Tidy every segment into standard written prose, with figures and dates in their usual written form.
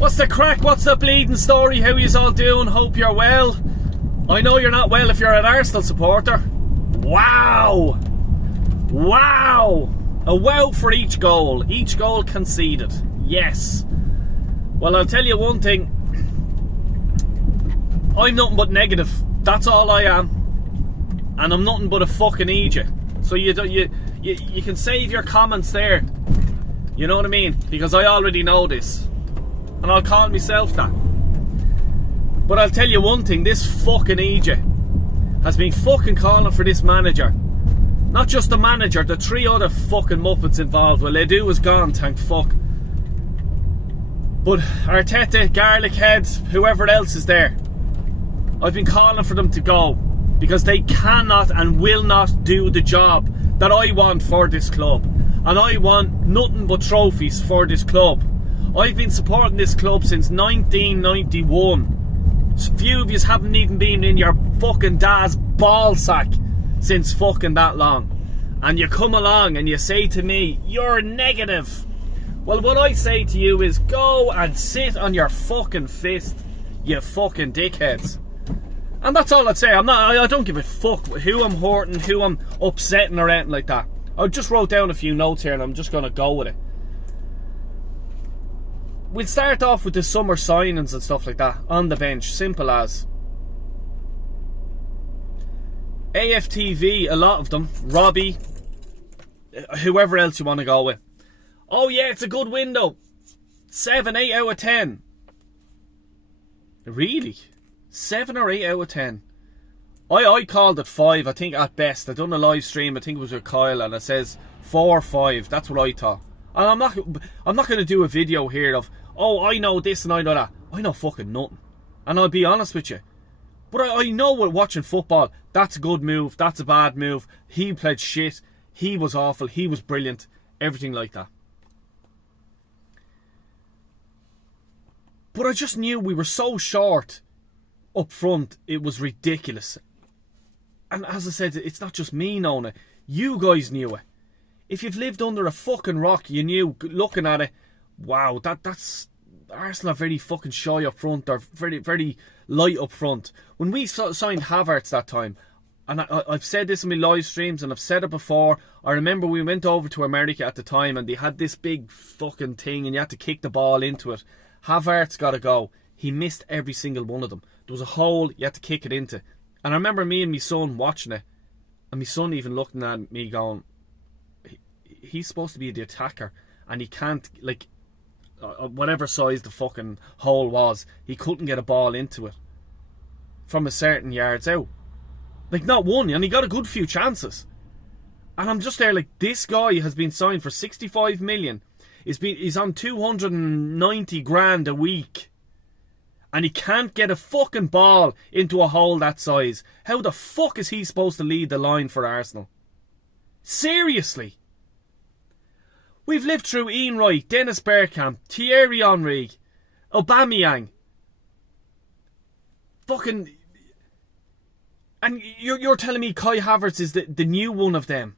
What's the crack? What's the bleeding story? How yous all doing? Hope you're well. I know you're not well if you're an Arsenal supporter. Wow! Wow! A wow for each goal. Each goal conceded. Yes. Well, I'll tell you one thing. I'm nothing but negative. That's all I am. And I'm nothing but a fucking idiot. So you can save your comments there. You know what I mean? Because I already know this. And I'll call myself that. But I'll tell you one thing. This fucking idiot has been fucking calling for this manager. Not just the manager, the 3 other fucking muppets involved. Well, Edu is gone, thank fuck. But Arteta, Garlic Head, whoever else is there, I've been calling for them to go. Because they cannot and will not do the job that I want for this club. And I want nothing but trophies for this club. I've been supporting this club since 1991. Few of you haven't even been in your fucking dad's ball sack since fucking that long. And you come along and you say to me, you're negative. Well, what I say to you is go and sit on your fucking fist, you fucking dickheads. And that's all I'd say. I don't give a fuck who I'm hurting, who I'm upsetting or anything like that. I just wrote down a few notes here and I'm just going to go with it. We'll start off with the summer signings and stuff like that on the bench. Simple as. AFTV, a lot of them. Robbie. Whoever else you want to go with. Oh yeah, it's a good window. 7, 8 out of 10. Really? 7 or 8 out of 10. I called it 5, I think at best. I done a live stream, I think it was with Kyle, and it says 4 or 5. That's what I thought. And I'm not going to do a video here of, oh, I know this and I know that. I know fucking nothing. And I'll be honest with you. But I know with watching football, that's a good move, that's a bad move. He played shit, he was awful, he was brilliant, everything like that. But I just knew we were so short up front, it was ridiculous. And as I said, it's not just me knowing it. You guys knew it. If you've lived under a fucking rock, you knew, looking at it, wow, that's Arsenal are very fucking shy up front. They're very, very light up front. When we signed Havertz that time, and I've said this in my live streams and I've said it before, I remember we went over to America at the time and they had this big fucking thing and you had to kick the ball into it. Havertz got to go. He missed every single one of them. There was a hole you had to kick it into. And I remember me and my son watching it. And my son even looking at me going, he's supposed to be the attacker. And he can't, like, whatever size the fucking hole was, he couldn't get a ball into it. From a certain yards out. Like, not one. And he got a good few chances. And I'm just there like, this guy has been signed for 65 million. He's on 290 grand a week. And he can't get a fucking ball into a hole that size. How the fuck is he supposed to lead the line for Arsenal? Seriously. We've lived through Ian Wright, Dennis Bergkamp, Thierry Henry, Aubameyang. Fucking... And you're telling me Kai Havertz is the new one of them?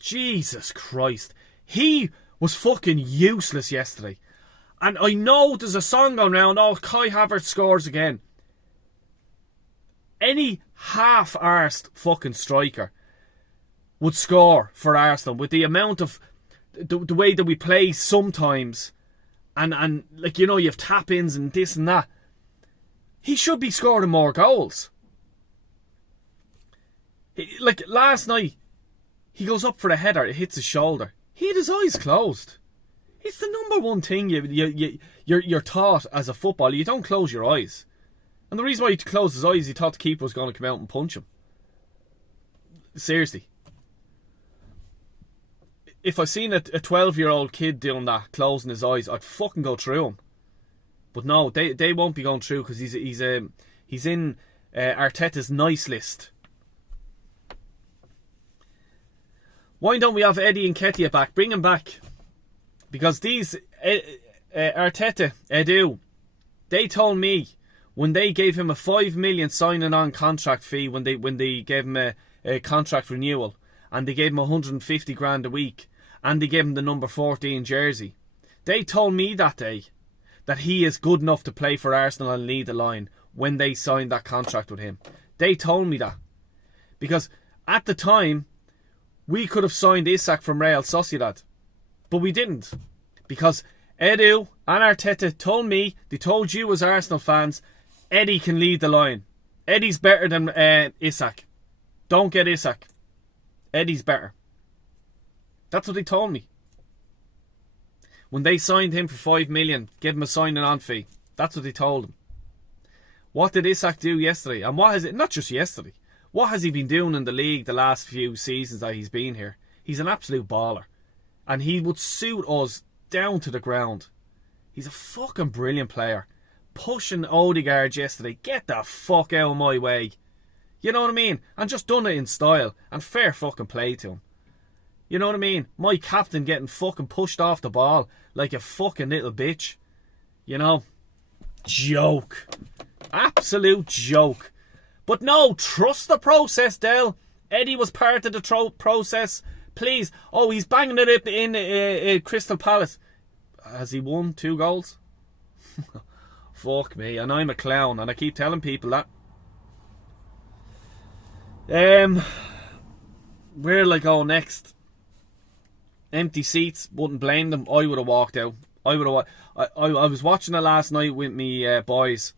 Jesus Christ. He was fucking useless yesterday. And I know there's a song going around, oh, Kai Havertz scores again. Any half-arsed fucking striker would score for Arsenal with the amount of... The way that we play sometimes. And like, you know, you have tap-ins and this and that. He should be scoring more goals. Like, last night, he goes up for a header, it hits his shoulder. He had his eyes closed. It's the number one thing you're taught as a footballer. You don't close your eyes. And the reason why he closed his eyes, he thought the keeper was going to come out and punch him. Seriously. If I seen a 12-year-old kid doing that, closing his eyes, I'd fucking go through him. But no, they won't be going through because he's in Arteta's nice list. Why don't we have Eddie Nketiah back? Bring him back. Because these Arteta, Edu, they told me when they gave him a 5 million signing on contract fee when they gave him a contract renewal, and they gave him 150 grand a week, and they gave him the number 14 jersey. They told me that day that he is good enough to play for Arsenal and lead the line when they signed that contract with him. They told me that. Because at the time, we could have signed Isak from Real Sociedad. But we didn't. Because Edu and Arteta told me, they told you as Arsenal fans, Eddie can lead the line. Eddie's better than Isak. Don't get Isak. Eddie's better. That's what they told me. When they signed him for 5 million, gave him a signing on fee. That's what they told him. What did Isak do yesterday? And what has it, not just yesterday, what has he been doing in the league the last few seasons that he's been here? He's an absolute baller. And he would suit us down to the ground. He's a fucking brilliant player. Pushing Odegaard yesterday. Get the fuck out of my way. You know what I mean? And just done it in style. And fair fucking play to him. You know what I mean? My captain getting fucking pushed off the ball like a fucking little bitch. You know? Joke. Absolute joke. But no, trust the process, Del. Eddie was part of the process. Please. Oh, he's banging it up in Crystal Palace. Has he won 2 goals? Fuck me. And I'm a clown. And I keep telling people that. Where'll I go next? Empty seats. Wouldn't blame them. I would have walked out. I was watching it last night with me boys.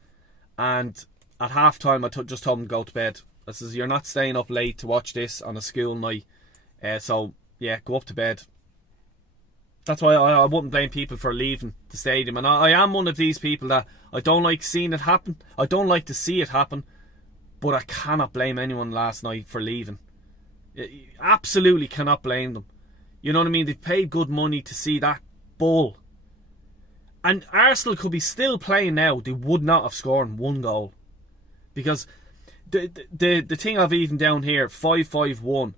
And at half time I just told them to go to bed. I says, you're not staying up late to watch this on a school night. So yeah, go up to bed. That's why I wouldn't blame people for leaving the stadium. And I am one of these people that I don't like seeing it happen. I don't like to see it happen. But I cannot blame anyone last night for leaving. Absolutely cannot blame them. You know what I mean? They've paid good money to see that bull. And Arsenal could be still playing now. They would not have scored 1 goal. Because the thing I've even down here, 5-5-1.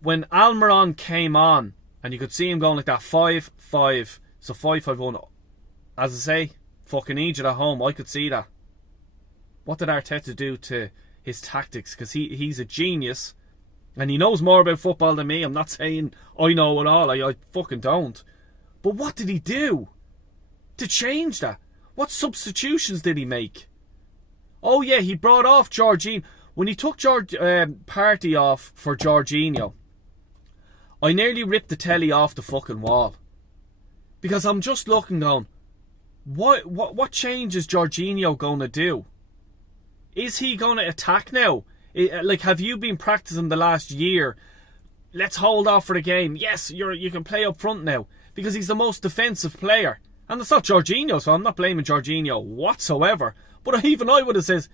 When Almiron came on, and you could see him going like that, 5-5. So 5-5-1. As I say, fucking Egypt at home, I could see that. What did Arteta do to his tactics? Because he's a genius. And he knows more about football than me. I'm not saying I know it all. I fucking don't. But what did he do to change that? What substitutions did he make? Oh yeah, he brought off Jorginho. When he took Partey off for Jorginho, I nearly ripped the telly off the fucking wall. Because I'm just looking going, what change is Jorginho going to do? Is he going to attack now? Like, have you been practicing the last year? Let's hold off for the game. Yes, you can play up front now. Because he's the most defensive player. And it's not Jorginho, so I'm not blaming Jorginho whatsoever. But even I would have said,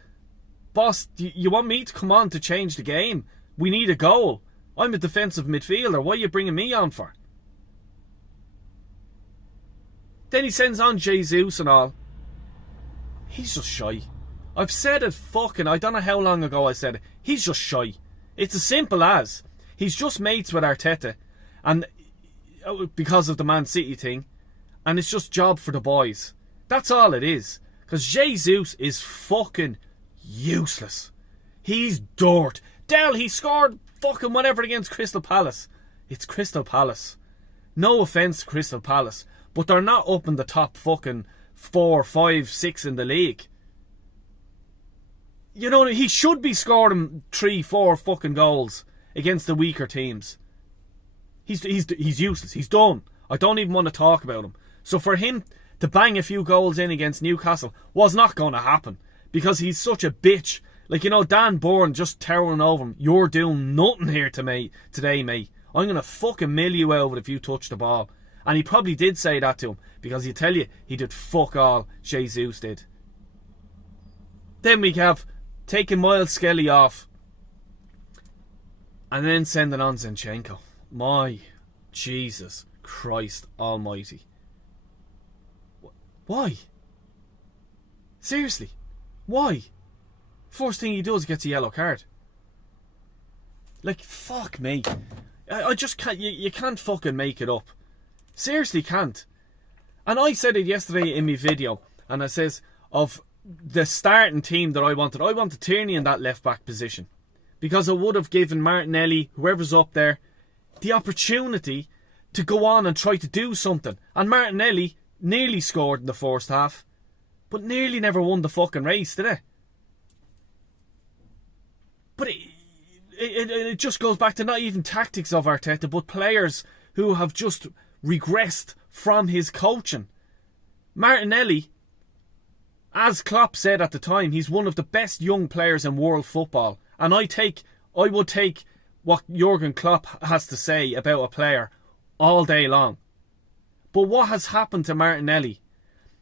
boss, you want me to come on to change the game? We need a goal. I'm a defensive midfielder. What are you bringing me on for? Then he sends on Jesus and all. He's just shy. I've said it fucking, I don't know how long ago I said it. He's just shy. It's as simple as. He's just mates with Arteta. And because of the Man City thing. And it's just job for the boys. That's all it is. Because Jesus is fucking useless. He's dirt. Dell, he scored fucking whatever against Crystal Palace. It's Crystal Palace. No offence to Crystal Palace. But they're not up in the top fucking 4, 5, 6 in the league. You know, he should be scoring 3, 4 fucking goals against the weaker teams. He's useless. He's done. I don't even want to talk about him. So for him to bang a few goals in against Newcastle was not going to happen. Because he's such a bitch. Like, you know, Dan Bourne just towering over him. You're doing nothing here to me today, mate. I'm going to fucking mill you out if you touch the ball. And he probably did say that to him. Because he'll tell you, he did fuck all Jesus did. Then we have taking Miles Skelly off. And then sending on Zinchenko. My Jesus Christ almighty. Why? Seriously? Why? First thing he does, gets a yellow card. Like, fuck me. I just can't, you can't fucking make it up. Seriously can't. And I said it yesterday in my video. And I says, of the starting team that I wanted Tierney in that left back position. Because it would have given Martinelli, whoever's up there, the opportunity to go on and try to do something. And Martinelli nearly scored in the first half, but nearly never won the fucking race, did they? But it just goes back to not even tactics of Arteta, but players who have just regressed from his coaching. Martinelli, as Klopp said at the time, he's one of the best young players in world football. And I would take what Jurgen Klopp has to say about a player all day long. But what has happened to Martinelli?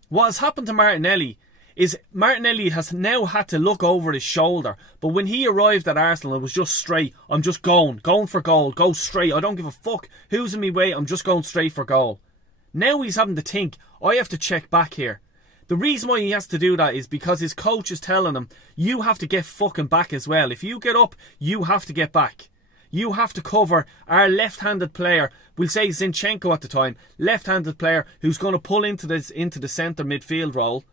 What has happened to Martinelli is Martinelli has now had to look over his shoulder. But when he arrived at Arsenal, it was just straight. I'm just going for goal, go straight. I don't give a fuck who's in my way. I'm just going straight for goal. Now he's having to think, I have to check back here. The reason why he has to do that is because his coach is telling him, you have to get fucking back as well. If you get up, you have to get back. You have to cover our left-handed player, we'll say Zinchenko at the time, left-handed player who's going to pull into the centre midfield role,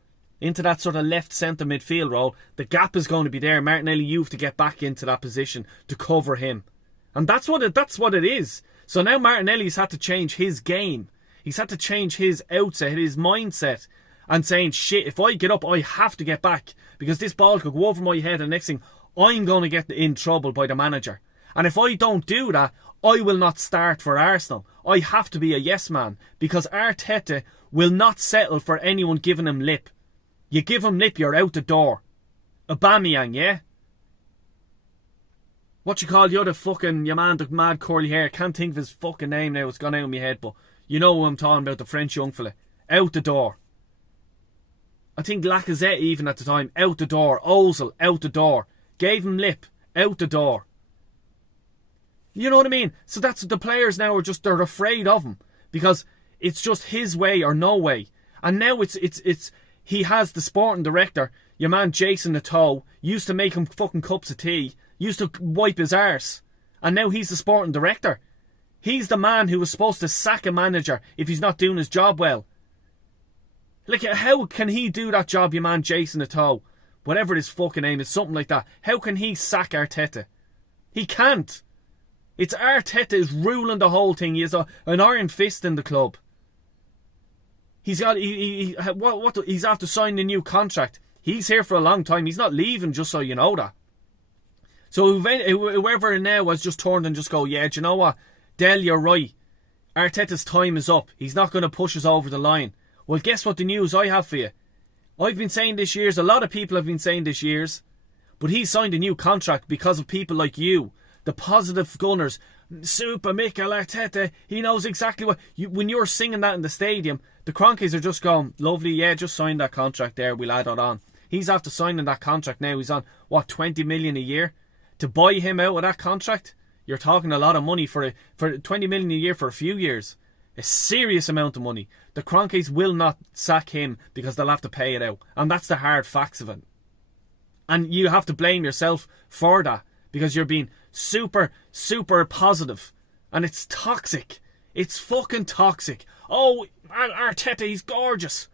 into that sort of left centre midfield role. The gap is going to be there. Martinelli, you have to get back into that position to cover him. And that's what it is. So now Martinelli's had to change his game. He's had to change his outset, his mindset, and saying, shit, if I get up, I have to get back, because this ball could go over my head, and next thing, I'm going to get in trouble by the manager. And if I don't do that, I will not start for Arsenal. I have to be a yes man, because Arteta will not settle for anyone giving him lip. You give him lip, you're out the door. Aubameyang, yeah? What you call the other fucking, your man, the mad curly hair, can't think of his fucking name now, it's gone out of my head, but you know who I'm talking about, the French young fella. Out the door. I think Lacazette even at the time, out the door. Ozil, out the door. Gave him lip, out the door. You know what I mean? So that's the players now are just, they're afraid of him, because it's just his way or no way. And now it's he has the sporting director, your man Jason Nato, used to make him fucking cups of tea, used to wipe his arse, and now he's the sporting director. He's the man who was supposed to sack a manager if he's not doing his job well. Like, how can he do that job, your man Jason Nato? Whatever his fucking name is, something like that. How can he sack Arteta? He can't. It's Arteta is ruling the whole thing. He has an iron fist in the club. He's got he's after signing a new contract. He's here for a long time. He's not leaving, just so you know that. So whoever now has just turned and just go, yeah, do you know what? Del, you're right. Arteta's time is up. He's not going to push us over the line. Well, guess what the news I have for you? I've been saying this years, a lot of people have been saying this years, but he signed a new contract because of people like you, the positive gunners. Super Mikel Arteta, he knows exactly what... when you're singing that in the stadium, the Cronkies are just going, lovely, yeah, just sign that contract there, we'll add it on. He's after signing that contract now. He's on, what, 20 million a year? To buy him out of that contract, you're talking a lot of money for 20 million a year for a few years. A serious amount of money. The Cronkies will not sack him because they'll have to pay it out. And that's the hard facts of it. And you have to blame yourself for that, because you're being super, super positive. And it's toxic. It's fucking toxic. Oh, Arteta, he's gorgeous.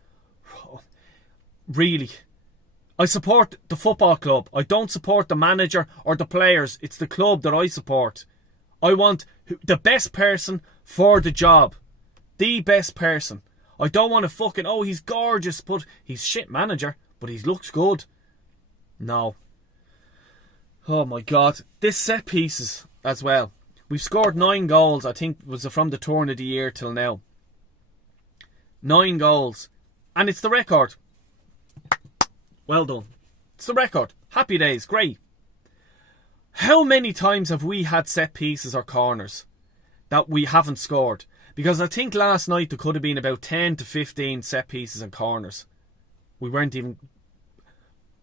Really? I support the football club. I don't support the manager or the players. It's the club that I support. I want the best person for the job. The best person. I don't want to fucking, oh, he's gorgeous, but he's shit manager, but he looks good. No. Oh my God. This set pieces as well. We've scored 9 goals, I think was from the turn of the year till now. 9 goals. And it's the record. Well done. It's the record. Happy days. Great. How many times have we had set pieces or corners that we haven't scored? Because I think last night there could have been about 10 to 15 set pieces and corners. We weren't even,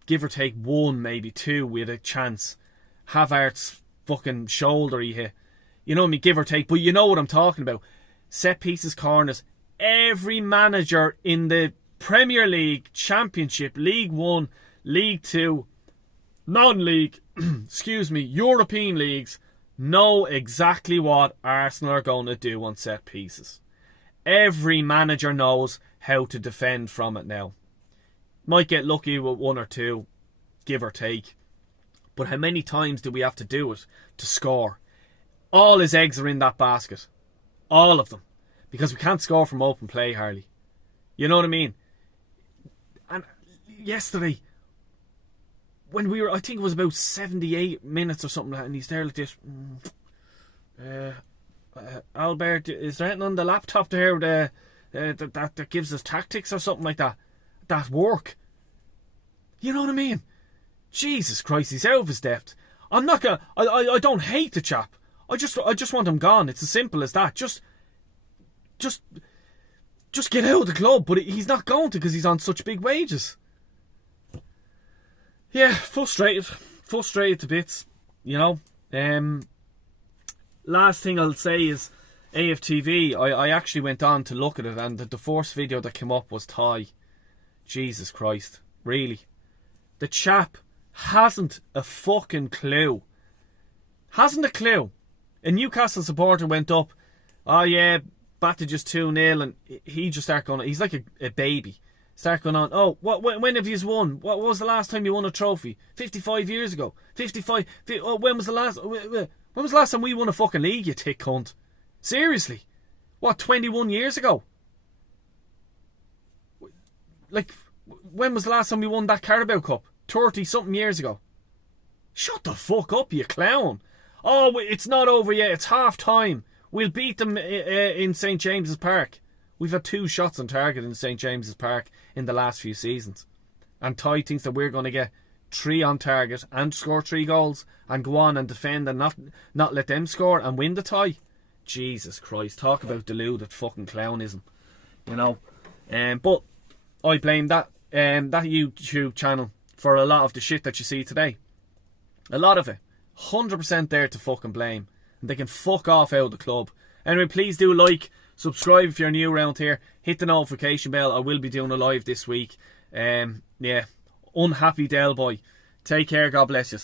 give or take 1, maybe 2, we had a chance. Havertz's fucking shoulder he hit. You know what I mean, give or take. But you know what I'm talking about. Set pieces, corners. Every manager in the Premier League, Championship, League 1, League 2, non-league, excuse me, European leagues, know exactly what Arsenal are going to do on set pieces. Every manager knows how to defend from it now. Might get lucky with 1 or 2, give or take. But how many times do we have to do it to score? All his eggs are in that basket. All of them. Because we can't score from open play, Harley. You know what I mean? And yesterday, when we were, I think it was about 78 minutes or something, and he's there like this. Albert, is there anything on the laptop there that gives us tactics or something like that? That work? You know what I mean? Jesus Christ, he's out of his depth. I'm not gonna. I don't hate the chap. I just want him gone. It's as simple as that. Just get out of the club. But he's not going to because he's on such big wages. Yeah, frustrated to bits. You know. Last thing I'll say is AFTV. I actually went on to look at it, and the first video that came up was Ty. Jesus Christ, really? The chap hasn't a fucking clue. Hasn't a clue. A Newcastle supporter went up, oh yeah, battered just 2-0, and he just started going, he's like a baby. Start going on, oh, when have you won? What was the last time you won a trophy? 55 years ago. 55, oh, when was the last time we won a fucking league, you tick cunt? Seriously? What, 21 years ago? Like, when was the last time we won that Carabao Cup? 30-something years ago. Shut the fuck up, you clown. Oh, it's not over yet. It's half time. We'll beat them in St James's Park. We've had 2 shots on target in St James's Park in the last few seasons. And Ty thinks that we're going to get 3 on target and score 3 goals and go on and defend and not let them score and win the tie. Jesus Christ. Talk about deluded fucking clownism. You know. But I blame that YouTube channel for a lot of the shit that you see today. A lot of it. 100% there to fucking blame. And they can fuck off out of the club. Anyway, please do like, subscribe if you're new around here. Hit the notification bell. I will be doing a live this week. Yeah. Unhappy Del Boy. Take care. God bless you.